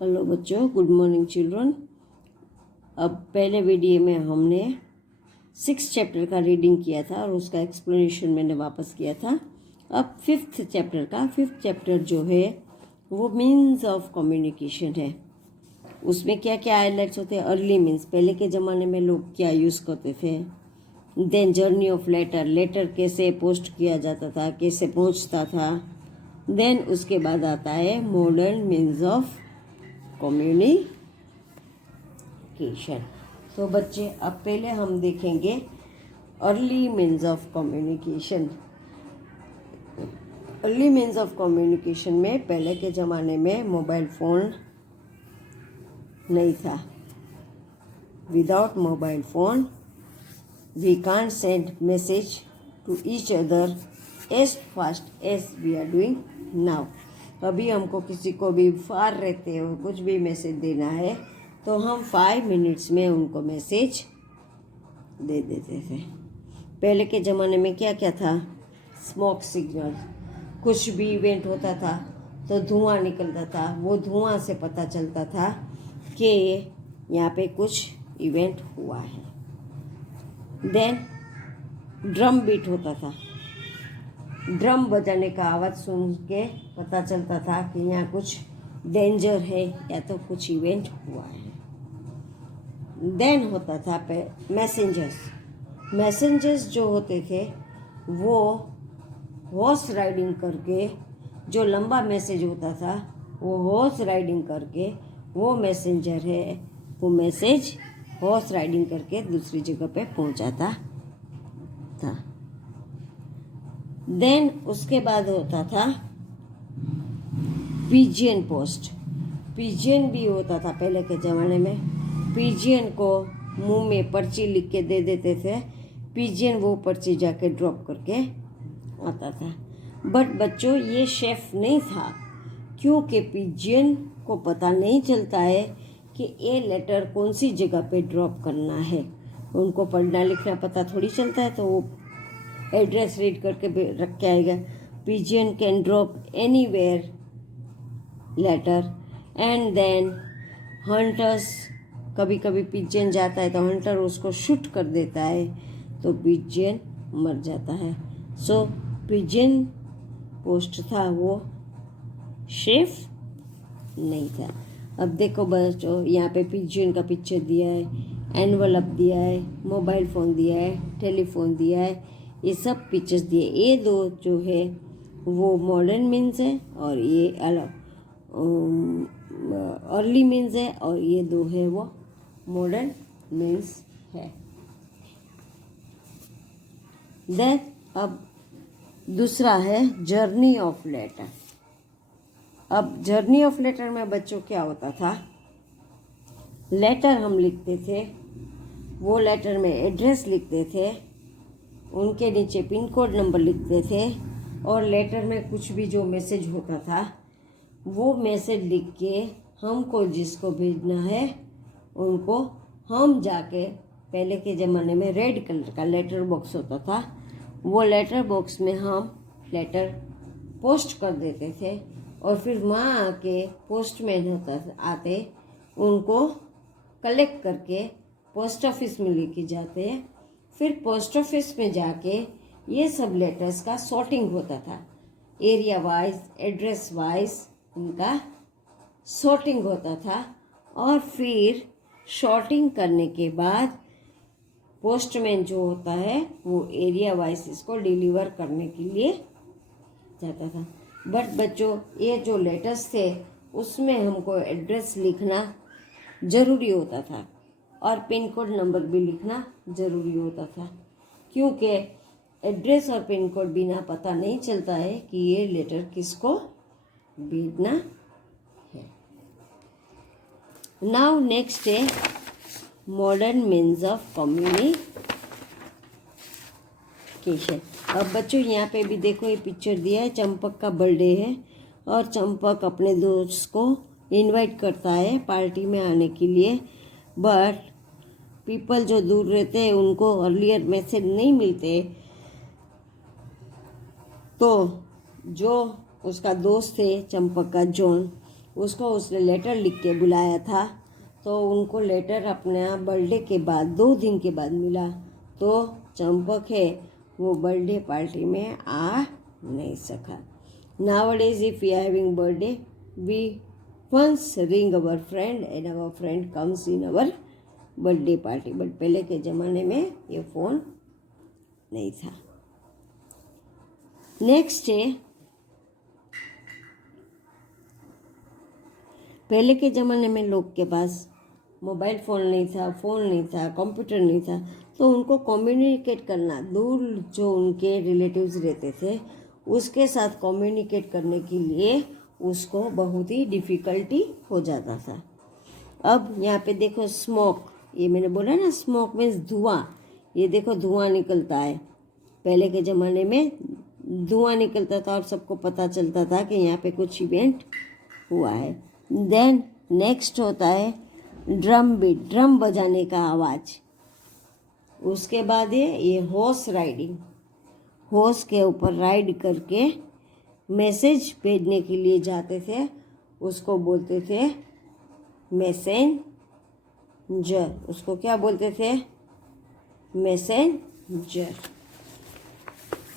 Hello बच्चों, good morning children. अब पहले वीडियो में हमने 6 चैप्टर का रीडिंग किया था और उसका एक्सप्लेनेशन मैंने वापस किया था। अब 5th चैप्टर जो है वो मीन्स ऑफ कम्युनिकेशन है। उसमें क्या क्या हाईलाइट्स होते हैं। अर्ली मीन्स, पहले के ज़माने में लोग क्या यूज़ करते थे। देन जर्नी ऑफ लेटर कैसे पोस्ट किया जाता था, कैसे पहुंचता था। देन उसके बाद आता है मॉडर्न मीन्स ऑफ कम्युनिकेशन। तो बच्चे, अब पहले हम देखेंगे early means of communication. Early means of communication में पहले के ज़माने में मोबाइल फ़ोन नहीं था। Without mobile phone we can't send message to each other as fast as we are doing now. अभी हमको किसी को भी फार रहते हो कुछ भी मैसेज देना है तो हम 5 मिनट्स में उनको मैसेज दे देते थे। पहले के ज़माने में क्या क्या था, स्मोक सिग्नल। कुछ भी इवेंट होता था तो धुआं निकलता था, वो धुआं से पता चलता था कि यहाँ पे कुछ इवेंट हुआ है। देन ड्रम बीट होता था, ड्रम बजाने का आवाज़ सुन के पता चलता था कि यहाँ कुछ डेंजर है या तो कुछ इवेंट हुआ है। देन होता था मैसेंजर्स जो होते थे वो हॉर्स राइडिंग करके, जो लंबा मैसेज होता था वो हॉर्स राइडिंग करके, वो मैसेंजर है वो मैसेज हॉर्स राइडिंग करके दूसरी जगह पे पहुंचाता था। देन उसके बाद होता था पिजियन पोस्ट। पिजियन भी होता था पहले के ज़माने में। पिजियन को मुंह में पर्ची लिख के दे देते थे, पिजियन वो पर्ची जाके ड्रॉप करके आता था। बट बच्चों, ये सेफ नहीं था क्योंकि पिजियन को पता नहीं चलता है कि ये लेटर कौन सी जगह पे ड्रॉप करना है। उनको पढ़ना लिखना पता थोड़ी चलता है, तो वो एड्रेस रीड करके रख के आएगा। Pigeon can drop anywhere letter and then hunters, कभी कभी पिजियन जाता है तो हंटर उसको शूट कर देता है तो पिजियन मर जाता है। सो पिजियन पोस्ट था वो सेफ नहीं था। अब देखो बच्चों, यहाँ पे पिजियन का पिक्चर दिया है, एनवलप दिया है, मोबाइल फ़ोन दिया है, टेलीफोन दिया है, ये सब पिक्चर्स दिए। ये दो जो है वो मॉडर्न मीन्स है और ये अर्ली मीन्स है, और ये दो है वो मॉडर्न मीन्स है। देन अब दूसरा है जर्नी ऑफ लेटर। अब जर्नी ऑफ लेटर में बच्चों क्या होता था, लेटर हम लिखते थे, वो लेटर में एड्रेस लिखते थे, उनके नीचे पिन कोड नंबर लिखते थे, और लेटर में कुछ भी जो मैसेज होता था वो मैसेज लिख के हमको जिसको भेजना है उनको हम जाके, पहले के ज़माने में रेड कलर का लेटर बॉक्स होता था, वो लेटर बॉक्स में हम लेटर पोस्ट कर देते थे और फिर वहाँ आके पोस्टमैन आते उनको कलेक्ट करके पोस्ट ऑफिस में लेके जाते हैं। फिर पोस्ट ऑफिस में जाके ये सब लेटर्स का सॉर्टिंग होता था, एरिया वाइज, एड्रेस वाइज इनका सॉर्टिंग होता था। और फिर सॉर्टिंग करने के बाद पोस्टमैन जो होता है वो एरिया वाइज इसको डिलीवर करने के लिए जाता था। बट बच्चों, ये जो लेटर्स थे उसमें हमको एड्रेस लिखना ज़रूरी होता था और पिन कोड नंबर भी लिखना ज़रूरी होता था, क्योंकि एड्रेस और पिन कोड बिना पता नहीं चलता है कि ये लेटर किसको भेजना है। नाउ नेक्स्ट है मॉडर्न मीन्स ऑफ कम्युनिकेशन। अब बच्चों, यहाँ पे भी देखो, ये पिक्चर दिया है, चंपक का बर्थडे है और चंपक अपने दोस्त को इनवाइट करता है पार्टी में आने के लिए। बट पीपल जो दूर रहते हैं उनको अर्लियर मैसेज नहीं मिलते, तो जो उसका दोस्त है चंपक का जॉन, उसको उसने लेटर लिख के बुलाया था, तो उनको लेटर अपना बर्थडे के बाद 2 दिन के बाद मिला। तो चंपक है वो बर्थडे पार्टी में आ नहीं सका। Nowadays if we are having birthday, we once ring our friend and our friend comes in our birthday party, but पहले के ज़माने में ये फ़ोन नहीं था। नेक्स्ट है, पहले के ज़माने में लोग के पास मोबाइल फ़ोन नहीं था, फ़ोन नहीं था, कंप्यूटर नहीं था, तो उनको कम्युनिकेट करना, दूर जो उनके रिलेटिव्स रहते थे उसके साथ कम्युनिकेट करने के लिए उसको बहुत ही डिफ़िकल्टी हो जाता था। अब यहाँ पे देखो स्मोक, ये मैंने बोला ना स्मोक मीन्स धुआं, ये देखो धुआं निकलता है। पहले के ज़माने में धुआं निकलता था और सबको पता चलता था कि यहाँ पे कुछ इवेंट हुआ है। देन नेक्स्ट होता है ड्रम बीट, ड्रम बजाने का आवाज़। उसके बाद ये हॉर्स राइडिंग, हॉर्स के ऊपर राइड करके मैसेज भेजने के लिए जाते थे, उसको बोलते थे मैसेंजर। उसको क्या बोलते थे? मैसेंजर।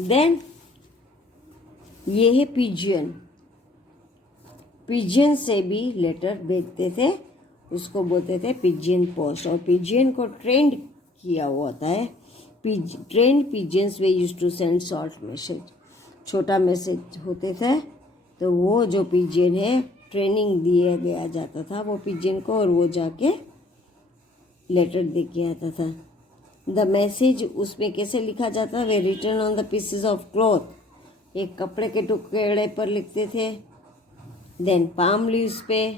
देन ये है पिजियन, पिजियन से भी लेटर भेजते थे, उसको बोलते थे पिजियन पोस्ट। और पिजियन को ट्रेंड किया हुआ होता है। Trained pigeons they used to send short message, छोटा मैसेज होते थे, तो वो जो पिजियन है ट्रेनिंग दिया गया जाता था वो पिजियन को, और वो जाके लेटर दे के आता था। द मैसेज उसमें कैसे लिखा जाता है? Return on the pieces of cloth, एक कपड़े के टुकड़े पर लिखते थे। देन पाम लीव्स पे,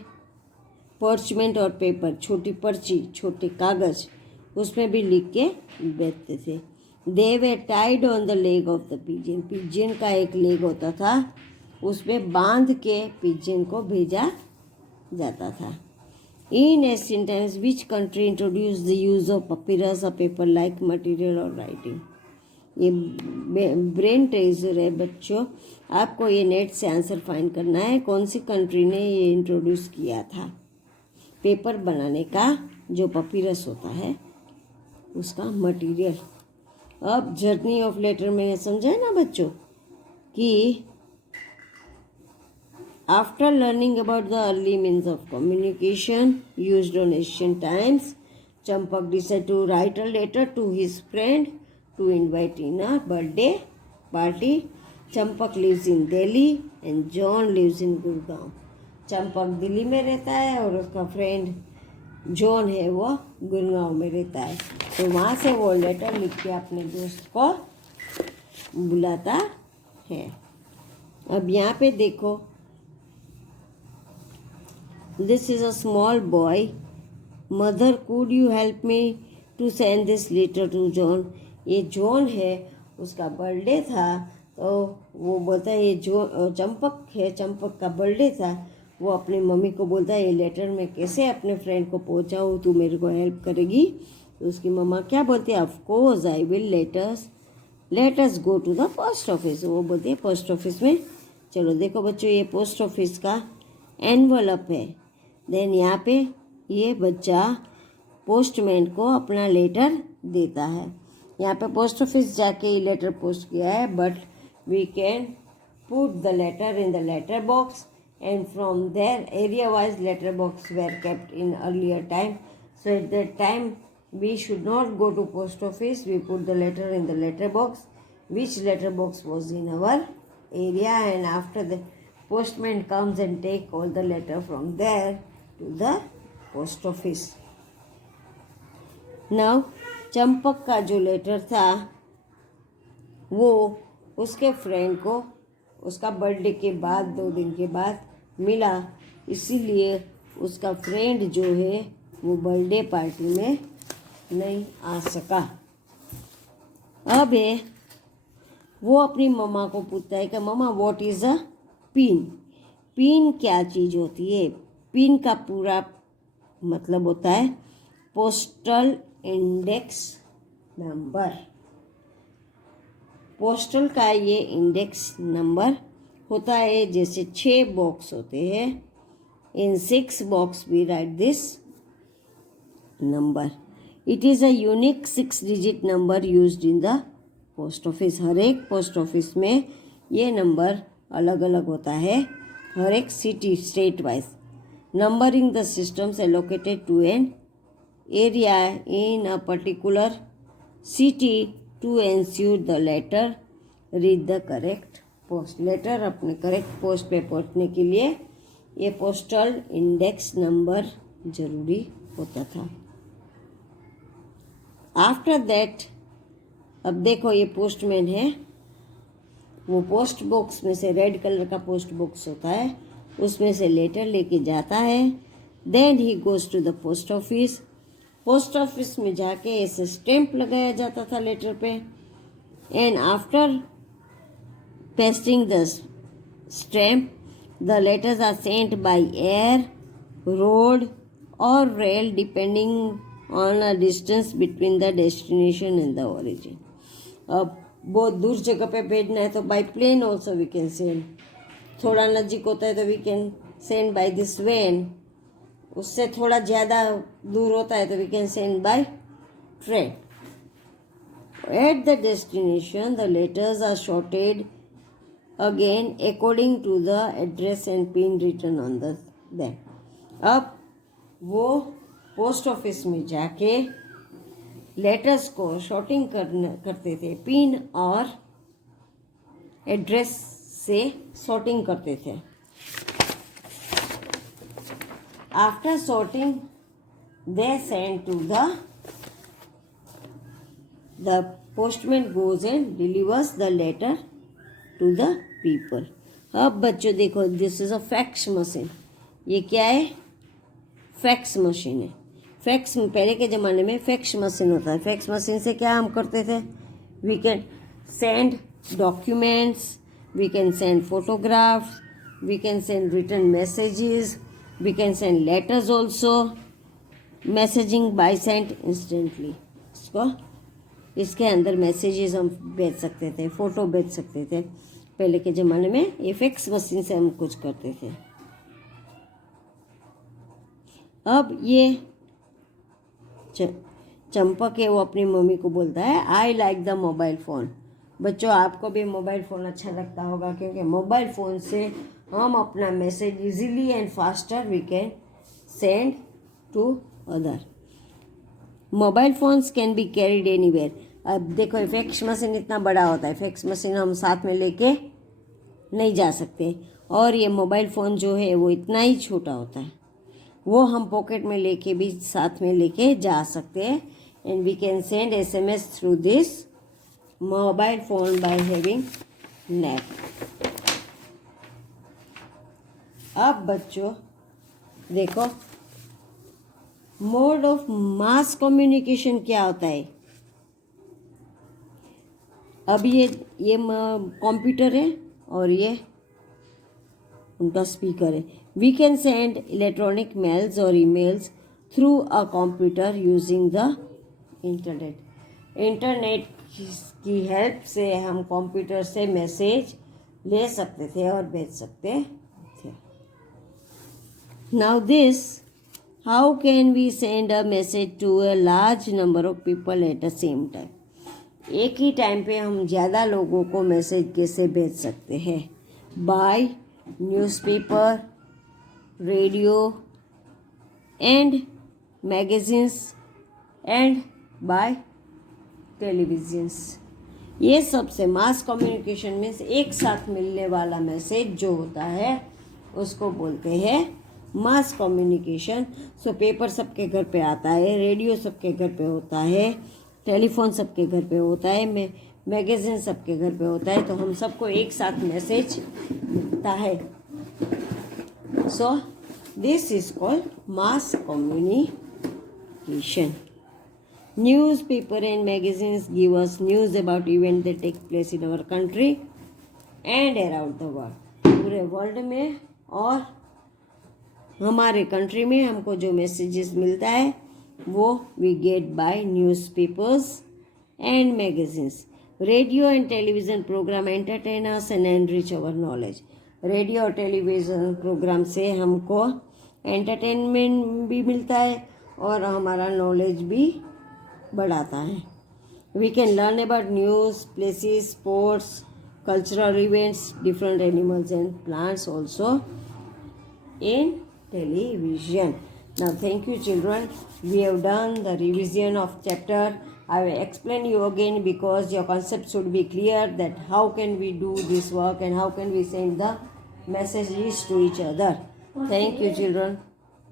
पर्चमेंट और पेपर, छोटी पर्ची, छोटे कागज़, उसमें भी लिख के भेजते थे। They were tied on the leg of the pigeon, pigeon का एक लेग होता था, उसमें बांध के पिजियन को भेजा जाता था। इन Asian times which country introduce the use of papyrus, a paper like material और राइटिंग। ये ब्रेन ट्रेजर है बच्चों, आपको ये नेट से आंसर फाइंड करना है, कौन सी कंट्री ने ये इंट्रोड्यूस किया था पेपर बनाने का, जो पपीरस होता है उसका मटेरियल। अब जर्नी ऑफ लेटर में समझा ना बच्चों कि after learning about the early means of communication used on Asian times, Champak decide to write a letter to his friend to invite in a birthday party. Champak lives in Delhi and John lives in Gurgaon. Champak Delhi में रहता है और उसका friend John है वो गुड़गांव में रहता है। तो वहाँ से वो लेटर लिख के अपने दोस्त को बुलाता है। अब यहाँ पे देखो, this is a small boy, mother could you help me to send this letter to John. ये जॉन है, उसका बर्थडे था, तो वो बोलता है, ये जो चंपक है, चंपक का बर्थडे था, वो अपनी मम्मी को बोलता है ये लेटर मैं कैसे अपने फ्रेंड को पहुंचाऊँ, तू मेरे को हेल्प करेगी? तो उसकी मम्मा क्या बोलती है? Of course I will, let us go to the post office. वो बोलती है पोस्ट ऑफिस में चलो। देखो बच्चों, ये पोस्ट ऑफिस का एनवलप है। देन यहाँ पे ये बच्चा पोस्टमैन को अपना लेटर देता है। यहाँ पे पोस्ट ऑफिस जाके ये लेटर पोस्ट किया है, but we can put the letter in the letter box, and from there area wise letter box were kept in earlier time. So at that time we should not go to post office, we put the letter in the letter box, which letter box was in our area, and after the postman comes and take all the letter from there to the post office. Now Champak का जो letter था वो उसके friend को उसका birthday के बाद 2 दिन के बाद मिला, इसीलिए उसका फ्रेंड जो है वो बर्थडे पार्टी में नहीं आ सका। अब है वो अपनी मम्मा को पूछता है कि मम्मा what is a pin. Pin क्या चीज़ होती है? पिन का पूरा मतलब होता है पोस्टल इंडेक्स नंबर। पोस्टल का ये इंडेक्स नंबर होता है, जैसे 6 बॉक्स होते हैं In 6 box we write this number. It is a unique 6-digit number used in the post office. हर एक पोस्ट ऑफिस में ये नंबर अलग अलग होता है, हर एक city state wise. Numbering the systems allocated to an area in a particular city to ensure the letter reach the correct post. Letter अपने correct post पे पहुंचने के लिए ये पोस्टल इंडेक्स नंबर जरूरी होता था. आफ्टर दैट, अब देखो ये पोस्टमैन है, वो पोस्ट बॉक्स में से रेड कलर का पोस्ट बॉक्स होता है, उसमें से लेटर लेके जाता है. Then he goes to the post office. Post office में जाके ऐसे स्टैंप लगाया जाता था लेटर पे. And after pasting the stamp, the letters are sent by air, road और rail depending on a distance between the destination and the origin. अब बहुत दूर जगह पे भेजना है तो by plane also we can send. थोड़ा नज़दीक होता है तो we can send by this van. उससे थोड़ा ज़्यादा दूर होता है तो we can send by train. At the destination the letters are sorted again according to the address and pin written on the them. अब वो पोस्ट ऑफिस में जाके लेटर्स को शॉर्टिंग करते थे, पिन और एड्रेस से सॉर्टिंग करते थे. After sorting they send to the postman goes and delivers the letter to the people. अब बच्चों देखो, this is a fax machine. ये क्या है? फैक्स मशीन है. फैक्स पहले के ज़माने में फैक्स मशीन होता है. फैक्स मशीन से क्या हम करते थे? We can send documents, we can send photographs, we can send written messages, we can send letters also. Messaging by sent instantly. इसके अंदर मैसेजेस हम भेज सकते थे, फ़ोटो भेज सकते थे. पहले के ज़माने में ये फैक्स मशीन से हम कुछ करते थे. अब ये चंपक है, वो अपनी मम्मी को बोलता है I like the mobile phone. बच्चों आपको भी मोबाइल फ़ोन अच्छा लगता होगा, क्योंकि मोबाइल फ़ोन से हम अपना message easily and faster we can send to other. Mobile phones can be carried anywhere. अब देखो फैक्स मशीन इतना बड़ा होता है, फैक्स मशीन हम साथ में लेके नहीं जा सकते. और ये मोबाइल फ़ोन जो है वो इतना ही छोटा होता है, वो हम पॉकेट में लेके भी साथ में लेके जा सकते हैं. And we can send SMS through this mobile phone by having net. अब बच्चों देखो, मोड ऑफ मास कम्युनिकेशन क्या होता है. अब ये कंप्यूटर है और ये उनका स्पीकर है. We can send electronic mails और emails through a computer using the internet. Internet की हेल्प से हम कंप्यूटर से मैसेज ले सकते थे और भेज सकते थे. Now this, how can we send a message to a large number of people at the same time. एक ही टाइम पे हम ज़्यादा लोगों को मैसेज कैसे भेज सकते हैं? By newspaper, radio and magazines and by televisions. ये सबसे मास कम्युनिकेशन में से एक साथ मिलने वाला मैसेज जो होता है उसको बोलते हैं मास कम्युनिकेशन. सो पेपर सबके घर पे आता है, रेडियो सबके घर पे होता है, टेलीफोन सबके घर पे होता है, मैगजीन सबके घर पे होता है. तो हम सबको एक साथ मैसेज मिलता है. So this is called mass communication. Newspaper and magazines give us news about events that take place in our country and around the world. पूरे वर्ल्ड में और हमारे कंट्री में हमको जो मैसेजेस मिलता है वो we get by newspapers and magazines. Radio and television program entertain us and enrich our knowledge. Radio और टेलीविज़न प्रोग्राम से हमको एंटरटेनमेंट भी मिलता है और हमारा नॉलेज भी बढ़ाता है. We can learn about news, places, sports, cultural events, different animals and plants also in television. Now thank you children. We have done the revision of chapter. I will explain you again because your concept should be clear that how can we do this work and how can we send the messages to each other. Thank you children.